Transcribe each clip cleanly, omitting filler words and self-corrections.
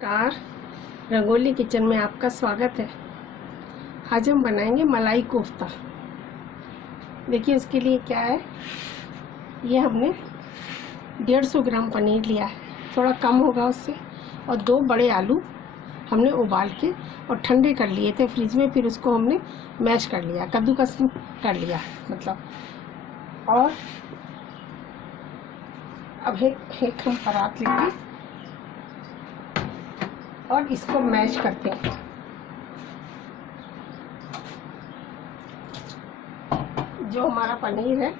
नमस्कार, रंगोली किचन में आपका स्वागत है। आज हम बनाएंगे मलाई कोफ्ता। देखिए उसके लिए क्या है, ये हमने 150 ग्राम पनीर लिया है, थोड़ा कम होगा उससे, और 2 बड़े आलू हमने उबाल के और ठंडे कर लिए थे फ्रिज में, फिर उसको हमने मैश कर लिया, कद्दूकस कर लिया मतलब। और अब एक हम परात लेंगे और इसको मैश करते हैं। जो हमारा पनीर है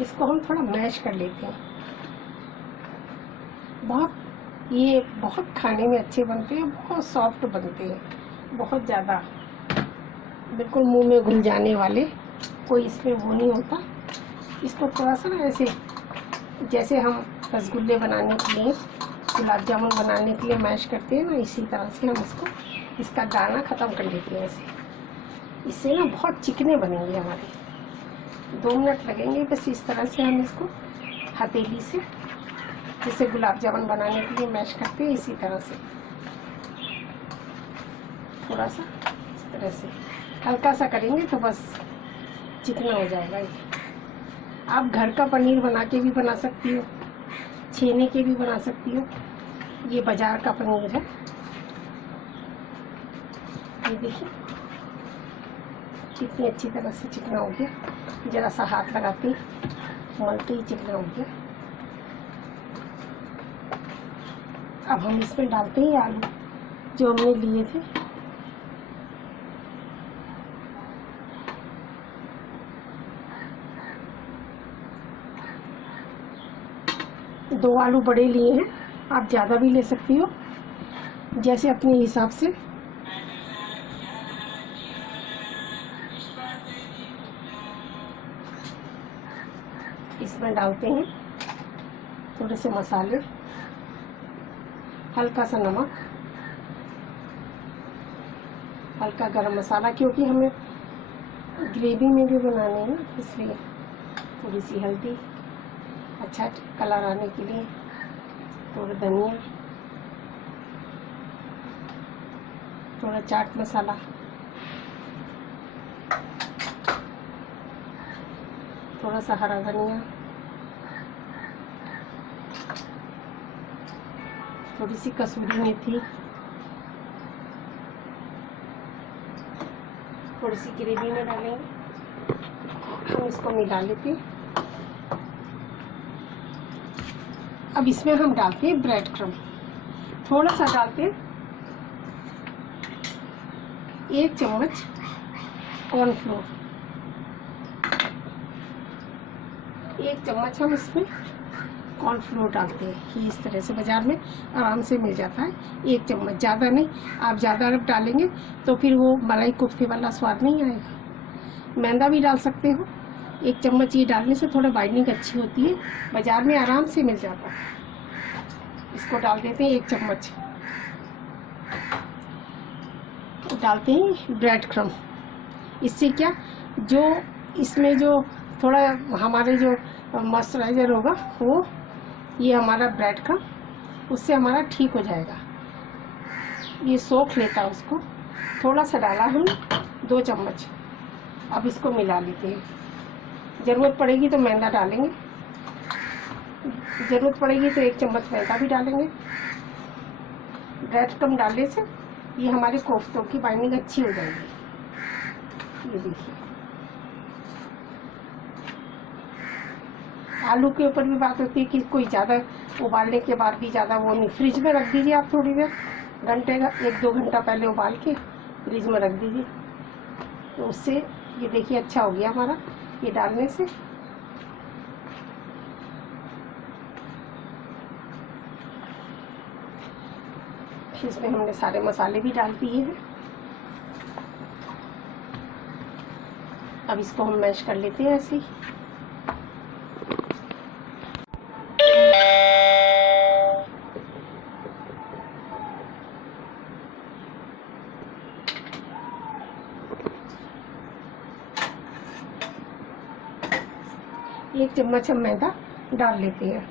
इसको हम थोड़ा मैश कर लेते हैं। ये बहुत खाने में अच्छे बनते हैं, बहुत सॉफ्ट बनते हैं, बहुत ज़्यादा बिल्कुल मुंह में घुल जाने वाले, कोई इसमें वो नहीं होता। इसको थोड़ा सा ना ऐसे, जैसे हम रसगुल्ले बनाने के लिए, गुलाब जामुन बनाने के लिए मैश करते हैं ना, इसी तरह से हम इसका दाना ख़त्म कर लेते हैं। इससे ना बहुत चिकने बनेंगे हमारे। 2 मिनट लगेंगे बस। इस तरह से हम इसको हथेली से, जैसे गुलाब जामुन बनाने के लिए मैश करते हैं, इसी तरह से थोड़ा सा इस तरह से हल्का सा करेंगे तो बस चिकना हो जाएगा। आप घर का पनीर बना के भी बना सकती हो, छेने के भी बना सकती हो। ये बाजार का पनीर है। ये देखिए कितनी अच्छी तरह से चिकना हो गया, जरा सा हाथ लगाते ही मलते ही चिकना हो गया। अब हम इसमें डालते हैं आलू जो हमने लिए थे। दो आलू बड़े लिए हैं, आप ज़्यादा भी ले सकती हो, जैसे अपने हिसाब से। इसमें डालते हैं थोड़े से मसाले, हल्का सा नमक, हल्का गरम मसाला, क्योंकि हमें ग्रेवी में भी बनाने हैं इसलिए। थोड़ी सी हल्दी, अच्छा कलर आने के लिए, थोड़ा धनिया, थोड़ा चाट मसाला, थोड़ा सा हरा धनिया, थोड़ी सी कसूरी मेथी, थोड़ी सी ग्रेवी में डालेंगे। हम इसको मिला लेते हैं। अब इसमें हम डालते हैं ब्रेड क्रम्ब, थोड़ा सा डालते हैं, 1 चम्मच कॉर्नफ्लोर, 1 चम्मच हम इसमें कॉर्नफ्लोर डालते हैं। ये इस तरह से बाज़ार में आराम से मिल जाता है। 1 चम्मच, ज़्यादा नहीं। आप ज़्यादा अगर डालेंगे तो फिर वो मलाई कोफ्ते वाला स्वाद नहीं आएगा। मैदा भी डाल सकते हो। 1 चम्मच ये डालने से थोड़ा बाइंडिंग अच्छी होती है, बाज़ार में आराम से मिल जाता है। इसको डाल देते हैं 1 चम्मच। डालते हैं ब्रेड क्रम्ब। इससे क्या, जो इसमें जो थोड़ा हमारे जो मॉइस्चराइज़र होगा वो, ये हमारा ब्रेड का, उससे हमारा ठीक हो जाएगा। ये सोख लेता है उसको। थोड़ा सा डाला हम, 2 चम्मच। अब इसको मिला लेते हैं। ज़रूरत पड़ेगी तो मैदा डालेंगे, ज़रूरत पड़ेगी तो 1 चम्मच मैदा भी डालेंगे। ब्रेड कम डालने से ये हमारे कोफ्तों की बाइंडिंग अच्छी हो जाएगी। ये देखिए, आलू के ऊपर भी बात होती है कि कोई ज़्यादा उबालने के बाद भी ज़्यादा वो नहीं, फ्रिज में रख दीजिए आप थोड़ी देर, घंटे का 1-2 घंटा पहले उबाल के फ्रिज में रख दीजिए, तो उससे ये देखिए अच्छा हो गया हमारा ये डालने से। इसमें हमने सारे मसाले भी डाल दिए हैं। अब इसको हम मैश कर लेते हैं ऐसे ही। एक चम्मच हम मैदा डाल लेते हैं।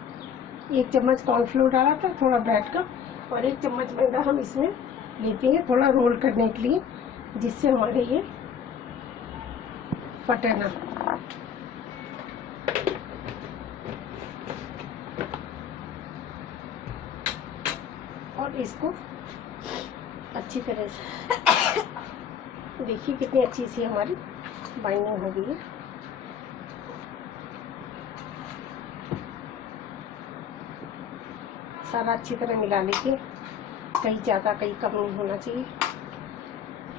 1 चम्मच कॉर्नफ्लोर डाला था, थोड़ा ब्रेड का, और 1 चम्मच मैदा हम इसमें लेते हैं थोड़ा रोल करने के लिए, जिससे हमारे ये फटे ना। और इसको अच्छी तरह से देखिए कितनी अच्छी सी हमारी बाइंडिंग हो गई है। सारा अच्छी तरह मिला लीजिए, कहीं ज़्यादा कहीं कम नहीं होना चाहिए।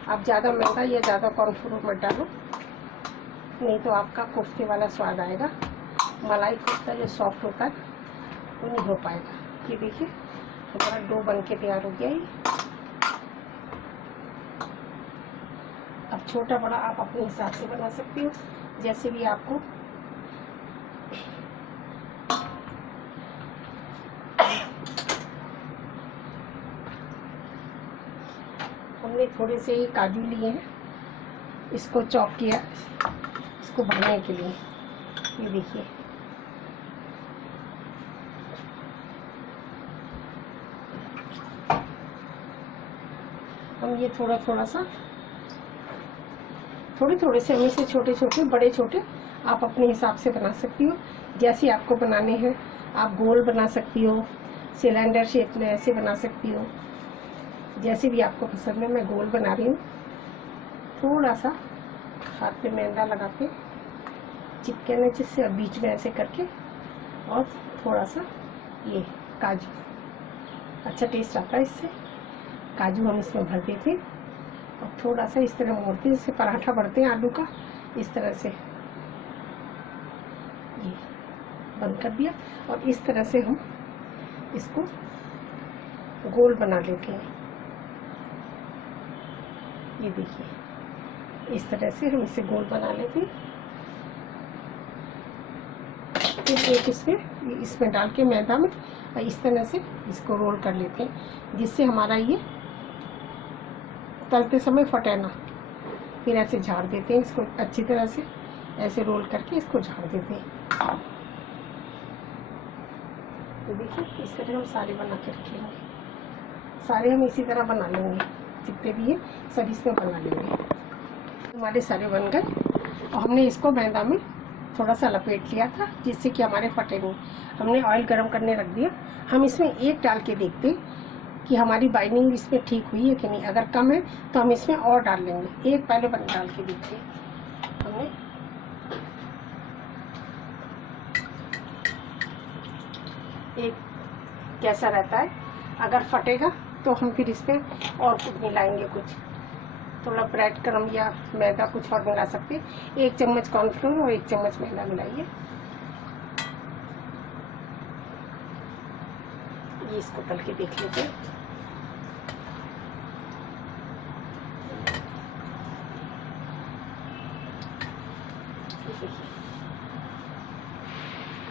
आप ज़्यादा मैदा या ज़्यादा कॉर्नफ्लोर मत डालो, नहीं तो आपका कोफ्ते वाला स्वाद आएगा। मलाई कोफ्ता जो सॉफ्ट होता है वो नहीं हो पाएगा। ये देखिए हमारा डो बन के तैयार हो गया है। अब छोटा बड़ा आप अपने हिसाब से बना सकते हो, जैसे भी आपको हमने थोड़े से ही काजू लिए हैं, इसको चॉप किया इसको भरने के लिए। ये देखिए हम ये थोड़ा थोड़ा सा थोड़े से हम इसे छोटे छोटे बड़े छोटे आप अपने हिसाब से बना सकती हो, जैसे आपको बनाने हैं। आप गोल बना सकती हो, सिलेंडर शेप में ऐसे बना सकती हो, जैसे भी आपको पसंद है। मैं गोल बना रही हूँ। थोड़ा सा हाथ पे मैदा लगा के चिपके नीचे से बीच में ऐसे करके, और थोड़ा सा ये काजू, अच्छा टेस्ट आता है इससे। काजू हम इसमें भर देते हैं और थोड़ा सा इस तरह मोड़ते हैं, जैसे पराठा भरते हैं आलू का, इस तरह से ये बंद कर दिया। और इस तरह से हम इसको गोल बना लेते हैं। ये देखिए इस तरह से हम इसे गोल बना लेते हैं। फिर एक इसमें डाल के मैदा में और इस तरह से इसको रोल कर लेते हैं, जिससे हमारा ये तलते समय फटे ना। फिर ऐसे झाड़ देते हैं इसको अच्छी तरह से, ऐसे रोल करके इसको झाड़ देते हैं। तो देखिए इस तरह हम सारे बना के रखेंगे। सारे हम इसी तरह बना लेंगे, जितने भी हैं सब इसमें बना लेंगे। हमारे सारे बन गए और हमने इसको मैदा में थोड़ा सा लपेट लिया था, जिससे कि हमारे फटे नहीं। हमने ऑयल गरम करने रख दिया। हम इसमें एक डाल के देखते हैं कि हमारी बाइंडिंग इसमें ठीक हुई है कि नहीं। अगर कम है तो हम इसमें और डाल लेंगे। एक पहले बन डाल के देखते हैं। हमने एक कैसा रहता है, अगर फटेगा तो हम फिर इसमें और कुछ मिलाएंगे, कुछ थोड़ा ब्रेड क्रम या मैदा कुछ और मिला सकते हैं। 1 चम्मच कॉर्नफ्लोर और 1 चम्मच मैदा मिलाइए। ये इसको तल के देख लेते हैं।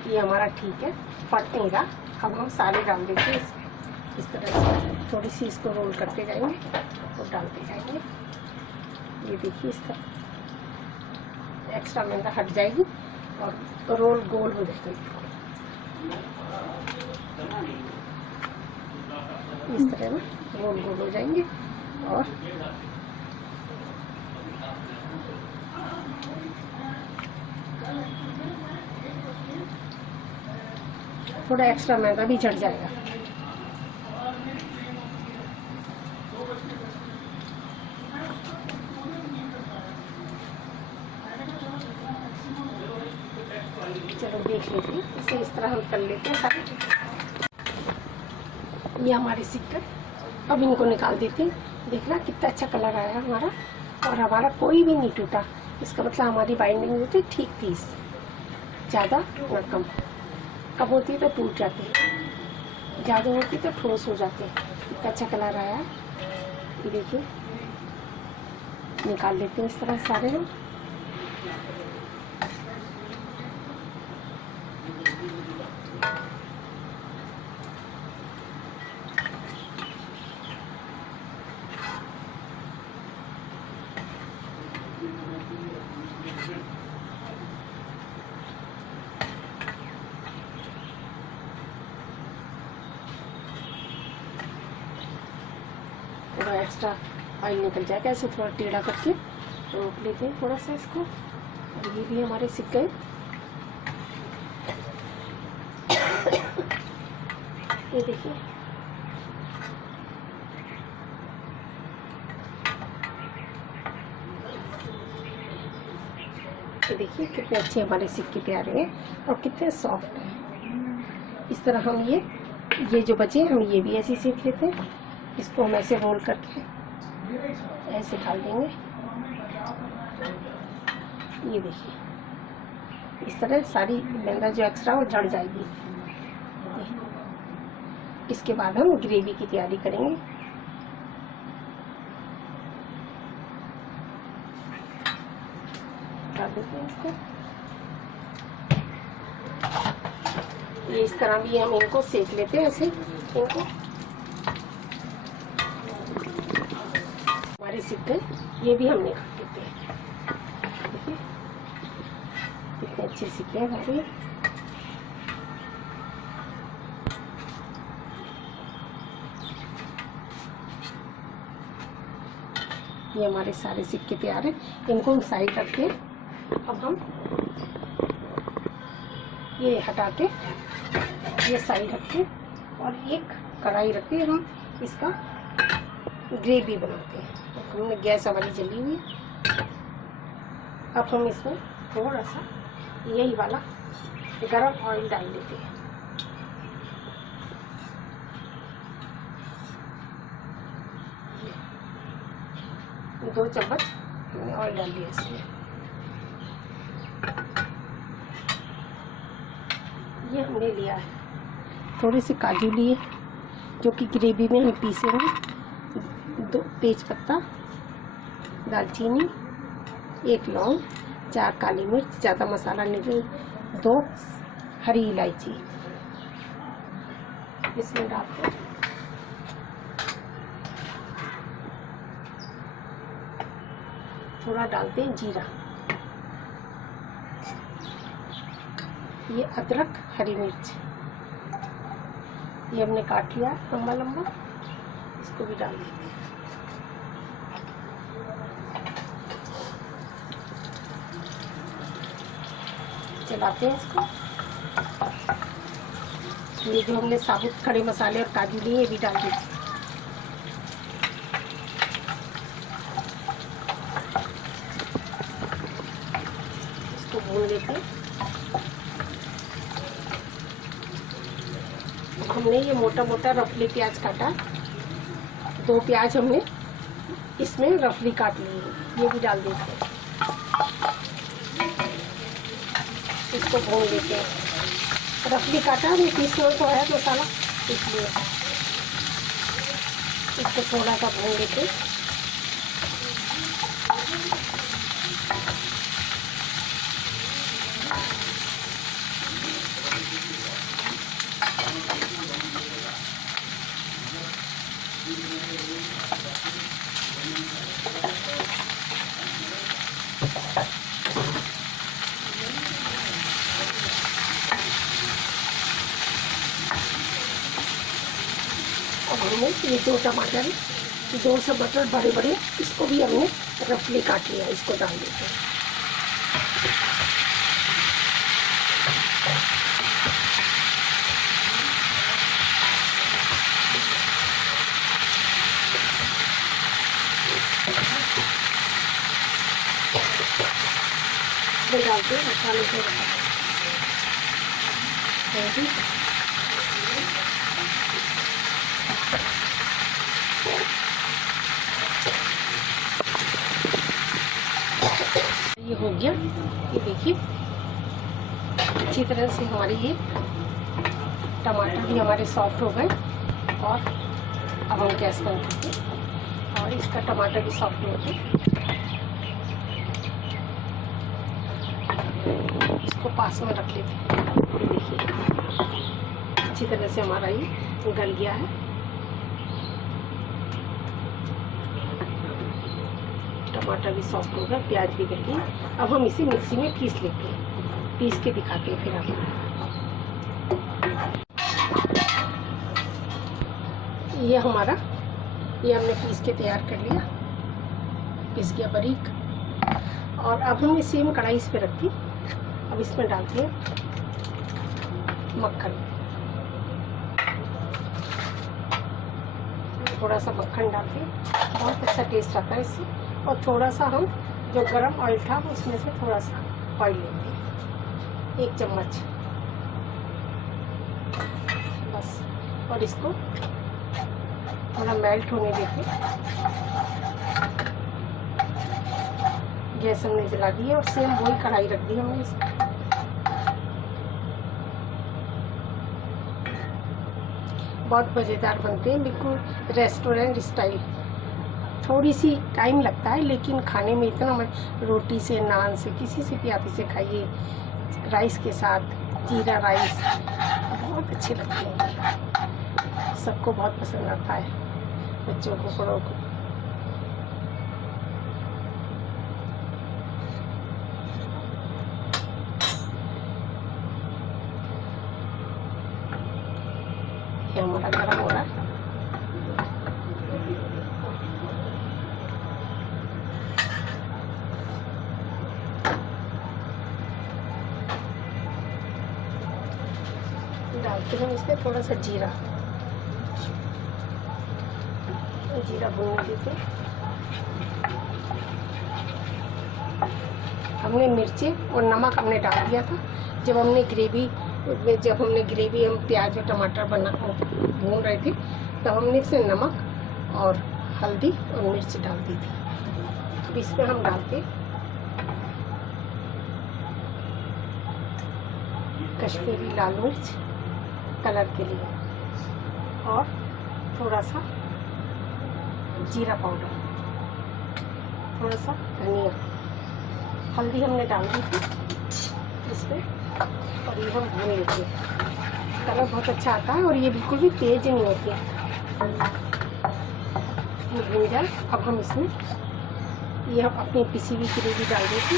ये हमारा ठीक है, फट नहीं रहा। अब हम सारे डाल देते हैं इसमें। इस तरह से थोड़ी सी इसको रोल करते जाएंगे और डालते जाएंगे। ये देखिए इस तरह एक्स्ट्रा मैदा हट जाएगी और रोल गोल हो जाएगी। इस तरह में गोल गोल हो जाएंगे। और थोड़ा एक्स्ट्रा मैदा भी झड़ जाएगा। चलो देख लेते हैं, इसे इस तरह हम तल लेते हैं सारे। ये हमारे सिक्के, अब इनको निकाल देते हैं। देखना कितना अच्छा कलर आया हमारा, और हमारा कोई भी नहीं टूटा। इसका मतलब हमारी बाइंडिंग होती ठीक थी, ज़्यादा ना कम। कम होती है तो टूट जाती है, ज़्यादा होती तो ठोस हो जाते हैं। कितना अच्छा कलर आया है, ये देखिए। निकाल लेते हैं इस तरह सारे हम। थोड़ा एक्स्ट्रा ऑयल निकल जाएगा। ऐसे थोड़ा टेढ़ा करके रोक लेते हैं थोड़ा सा इसको। और ये भी हमारे सिक गए। ये देखिए, ये देखिए कितने अच्छे हमारे सिक्के प्यारे हैं और कितने सॉफ्ट हैं। इस तरह हम ये जो बचे हम ये भी ऐसे सेक लेते हैं। इसको हम ऐसे रोल करके ऐसे डाल देंगे। ये देखिए, इस तरह सारी मैदा जो एक्स्ट्रा वो झड़ जाएगी। इसके बाद हम ग्रेवी की तैयारी करेंगे। डाल देते हैं इसको। ये इस तरह भी हम इनको सेक लेते हैं ऐसे। इनको हमारे सिक गए, ये भी हम निकाल लेते हैं। देखिए कितने अच्छे सिक्के हैं हमारे। ये हमारे सारे सिक्के तैयार हैं। इनको हम साइड रखते हैं। अब हम ये हटा के ये साइड रखते और एक कढ़ाई रखते हैं। हम इसका ग्रेवी बनाते हैं। हमने गैस हमारी जली हुई है। अब हम इसमें थोड़ा सा यही वाला गरम ऑयल डाल देते हैं। दो चम्मच हमने ऑयल डाल दिया इसमें। ये हमने लिया है थोड़े से काजू लिए जो कि ग्रेवी में हम पीसेंगे। 2 तेज पत्ता, दालचीनी, 1 लौंग, 4 काली मिर्च, ज़्यादा मसाला नहीं, 2 हरी इलायची इसमें डालते हैं। थोड़ा डालते हैं जीरा। ये अदरक, हरी मिर्च ये हमने काट लिया लंबा लंबा, इसको भी डाल देते हैं। चलाते हैं इसको। ये जो हमने साबुत खड़े मसाले और काजू लिए ये भी डाल देते हैं। इसको भून लेते हैं। हमने ये मोटा मोटा रफली प्याज काटा, 2 प्याज हमने इसमें रफली काट लिए, ये भी डाल देते हैं। इसको भून लेते हैं। रफली काटा हमने, पीसना तो है मसाला इसलिए इसको थोड़ा सा भून लेते हैं। अब हमने ये 2 टमाटर, 2 से मटर बड़े बड़े, इसको भी हमने रफली काट लिया, इसको डाल देते हैं। डालते हैं मसाले को। ये हो गया, ये देखिए अच्छी तरह से हमारे ये टमाटर भी हमारे सॉफ्ट हो गए। और अब हम गैस बंद करते हैं और इसका टमाटर भी सॉफ्ट हो गया। इसको पास में रख लेते हैं। ये देखिए अच्छी तरह से हमारा ये गल गया है। टमाटर भी सॉफ्ट हो गया, प्याज भी गल गई। अब हम इसे मिक्सी में पीस लेते हैं, पीस के दिखाते हैं फिर आपको। ये हमारा ये हमने पीस के तैयार कर लिया, पीस गया बारीक। और अब हमने सेम कढ़ाई इस पे रखी। अब इसमें डालते हैं मक्खन, थोड़ा सा मक्खन डालते हैं, बहुत अच्छा टेस्ट आता है इससे। और थोड़ा सा हम जो गरम ऑयल था उसमें से थोड़ा सा ऑयल लेते हैं, 1 चम्मच बस। और इसको थोड़ा मेल्ट होने देते हैं। गैस हमने जला दी है और सेम वही कढ़ाई रख दी हमने इसमें। बहुत मज़ेदार बनते हैं, बिल्कुल रेस्टोरेंट स्टाइल। थोड़ी सी टाइम लगता है लेकिन खाने में इतना रोटी से, नान से, किसी से भी आप इसे खाइए, राइस के साथ, जीरा राइस, बहुत अच्छे लगते हैं। सबको बहुत पसंद आता है, बच्चों को, बड़ों को। ये हमारा गरम हो रहा है। डालते हैं इसमें थोड़ा सा जीरा भून देते। हमने मिर्ची और नमक हमने डाल दिया था जब हमने ग्रेवी हम प्याज और टमाटर भून रहे थे, तब हमने इसमें नमक और हल्दी और मिर्च डाल दी थी। अब इसमें हम डालते कश्मीरी लाल मिर्च कलर के लिए, और थोड़ा सा जीरा पाउडर, थोड़ा सा धनिया, हल्दी हमने डाल दी थी इसमें। और ये हम भून लेते हैं, कलर बहुत अच्छा आता है और ये बिल्कुल भी तेज नहीं होती है। भून जाए, अब हम इसमें ये हम अपनी पिसी हुई ग्रेवी डाल देते,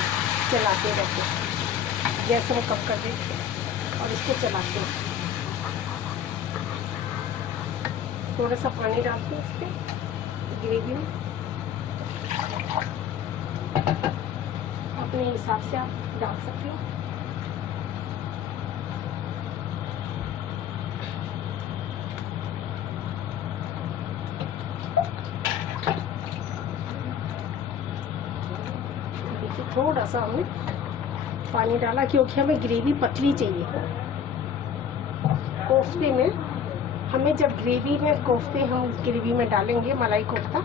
चलाते रहते हैं। गैस हम कम कर देते हैं और इसको चलाते हैं। थोड़ा सा पानी डालते हैं इस पर ग्रेवी में, अपने हिसाब से आप डाल सकते हो। देखिए थोड़ा सा हमने पानी डाला क्योंकि हमें ग्रेवी पतली चाहिए। कोफ्ते में हमें जब कोफ्ते हम ग्रेवी में डालेंगे, मलाई कोफ्ता,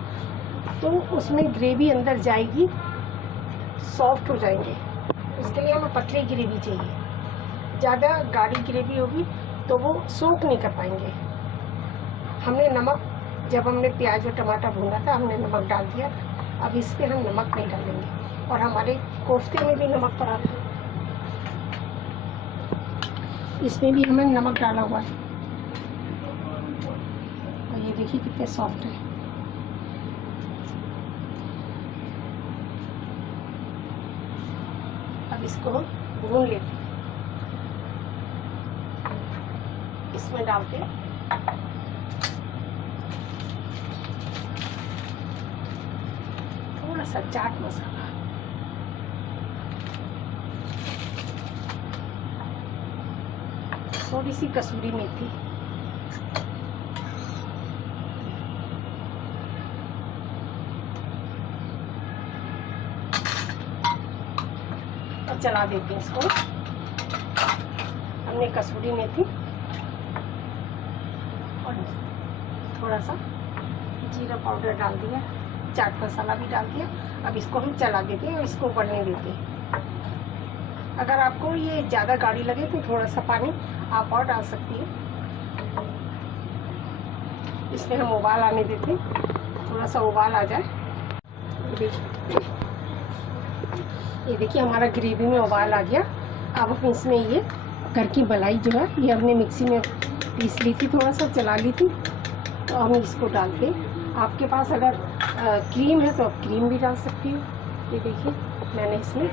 तो उसमें ग्रेवी अंदर जाएगी, सॉफ्ट हो जाएंगे। उसके लिए हमें पतली ग्रेवी चाहिए। ज़्यादा गाढ़ी ग्रेवी होगी तो वो सोख नहीं कर पाएंगे। हमने नमक, जब हमने प्याज और टमाटर भूना था, हमने नमक डाल दिया था। अब इस पर हम नमक नहीं डालेंगे, और हमारे कोफ्ते में भी नमक पड़ा था, इसमें भी हमने नमक डाला हुआ है। और ये देखिए कितने सॉफ्ट है। अब इसको हम भून लेते हैं। इसमें डालते हैं थोड़ा सा चाट मसाला, थोड़ी सी कसूरी मेथी, और चला देते हैं इसको। हमने कसूरी मेथी और थोड़ा सा जीरा पाउडर डाल दिया, चाट मसाला भी डाल दिया। अब इसको हम चला देते हैं और इसको उबलने देते हैं। अगर आपको ये ज़्यादा गाढ़ी लगे तो थोड़ा सा पानी आप और डाल सकती हैं। इसमें हम उबाल आने देते हैं, थोड़ा सा उबाल आ जाए। ये देखिए हमारा ग्रेवी में उबाल आ गया। अब हम इसमें ये घर की मलाई जो है, ये हमने मिक्सी में पीस ली थी, थोड़ा सा चला ली थी, तो हम इसको डालते हैं। आपके पास अगर क्रीम है तो आप क्रीम भी डाल सकती हो। ये देखिए मैंने इसमें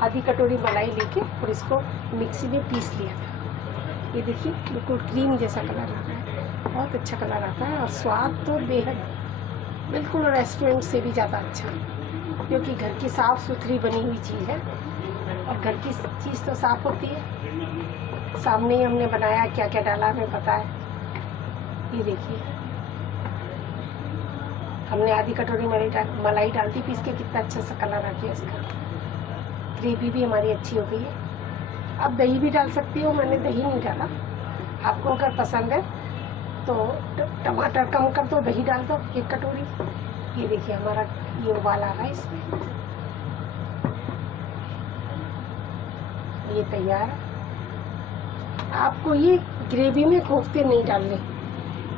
आधी कटोरी मलाई लेके और इसको मिक्सी में पीस लिया था। ये देखिए बिल्कुल क्रीम जैसा कलर आ रहा है। बहुत अच्छा कलर आता है और स्वाद तो बेहद बिल्कुल रेस्टोरेंट से भी ज़्यादा अच्छा, क्योंकि घर की साफ़ सुथरी बनी हुई चीज़ है और घर की चीज़ तो साफ़ होती है। सामने ही हमने बनाया, क्या क्या डाला हमें पता है। ये देखिए, हमने आधी कटोरी मलाई डाल दी पीस के, कितना अच्छा सा कलर आ गया इसका। ग्रेवी भी हमारी अच्छी हो गई है। अब दही भी डाल सकती हो, मैंने दही नहीं डाला। आपको अगर पसंद है तो टमाटर कम कर दो, दही डाल दो 1 कटोरी। ये देखिए हमारा ये उबाल आ रहा है इसमें, ये तैयार है। आपको ये ग्रेवी में कोफ्ते नहीं डालने,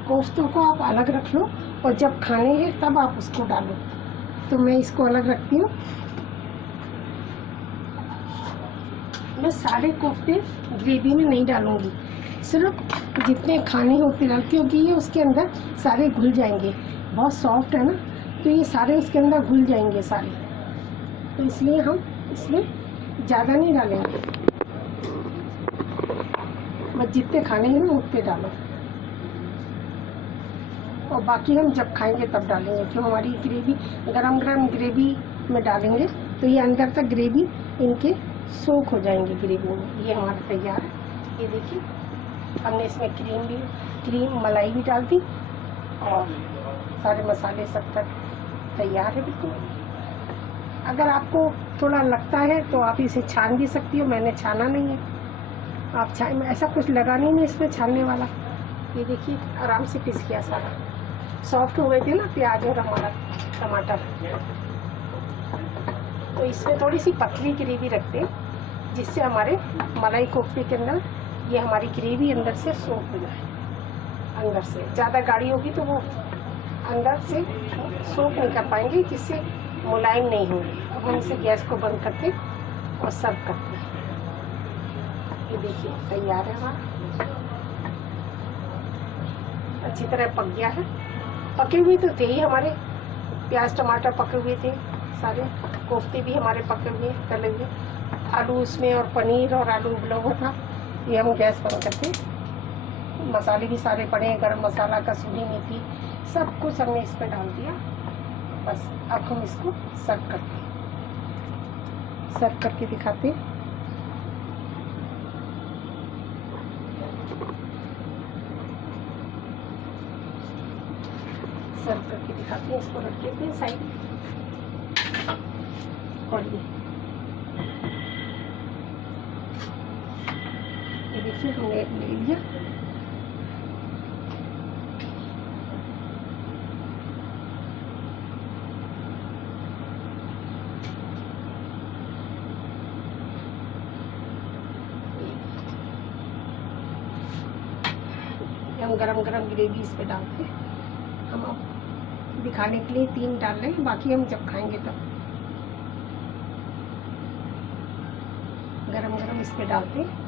कोफ्तों को आप अलग रख लो और जब खाने हैं तब आप उसको डालो। तो मैं इसको अलग रखती हूँ। मैं सारे कोफ्ते ग्रेवी में नहीं डालूंगी, सिर्फ जितने खाने हो उतने डाल, क्योंकि ये उसके अंदर सारे घुल जाएंगे। बहुत सॉफ्ट है ना, तो ये सारे उसके अंदर घुल जाएंगे सारे, तो इसलिए हम इसमें ज़्यादा नहीं डालेंगे। बस जितने खाने हैं ना उतने डालो, और बाकी हम जब खाएंगे तब डालेंगे। क्यों, हमारी ग्रेवी गरम गरम ग्रेवी में डालेंगे तो ये अंदर तक ग्रेवी इनके सोख हो जाएंगे ग्रेवी में। ये हमारा तैयार है। ये देखिए, हमने इसमें क्रीम मलाई भी डाल दी और सारे मसाले सब तक तैयार है बिल्कुल। अगर आपको थोड़ा लगता है तो आप इसे छान भी सकती हो, मैंने छाना नहीं है। आप छान, ऐसा कुछ लगा नहीं इसमें छानने वाला। ये देखिए आराम से पिस गया सारा, सॉफ्ट हो गए थे ना प्याज और हमारा टमाटर। तो इसमें थोड़ी सी पतली ग्रेवी रखते हैं, जिससे हमारे मलाई कोफ्ते के अंदर ये हमारी ग्रेवी अंदर से सोख हो जाए। अंदर से ज़्यादा गाढ़ी होगी तो वो अंदर से सोख नहीं कर पाएंगे, जिससे मुलायम नहीं होगी। अब हम इसे गैस को बंद करके और सर्व करते हैं। ये देखिए तैयार है हमारा, अच्छी तरह पक गया है। पके हुए तो थे ही हमारे, प्याज टमाटर पके हुए थे, सारे कोफ्ते भी हमारे पके हुए तले हुए, आलू उसमें और पनीर और आलू उबला हुआ था। ये हम गैस बंद करके, मसाले भी सारे पड़े हैं, गरम मसाला, कसूरी मेथी, सब कुछ हमने इसमें डाल दिया। बस अब हम इसको सर्व करके दिखाते हैं। सर्व करके दिखाते हैं, इसको रख देते हैं साइड। और ये देखिए हमने ले लिया। हम गरम गरम ग्रेवी इस पे डालते हैं। हम अब दिखाने के लिए 3 डाल रहे हैं, बाकी हम जब खाएंगे तब गरम गरम इस पे डालते हैं।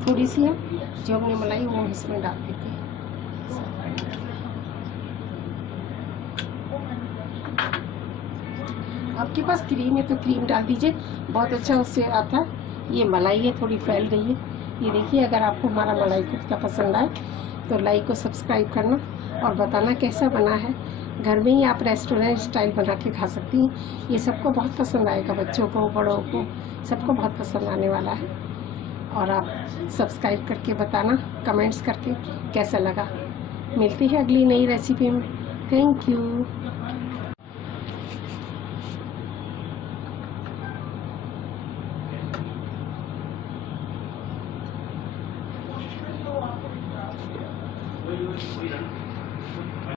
थोड़ी सी हम जो हमने मलाई वो इसमें डाल देते हैं। आपके पास क्रीम है तो क्रीम डाल दीजिए, बहुत अच्छा उससे आता है। ये मलाई है थोड़ी फैल गई है। ये देखिए, अगर आपको हमारा मलाई कोफ्ता पसंद आए तो लाइक और सब्सक्राइब करना और बताना कैसा बना है। घर में ही आप रेस्टोरेंट स्टाइल बना के खा सकती हैं। ये सबको बहुत पसंद आएगा, बच्चों को, बड़ों को, सबको बहुत पसंद आने वाला है। और आप सब्सक्राइब करके बताना कमेंट्स करके कैसा लगा। मिलती है अगली नई रेसिपी में। Thank you.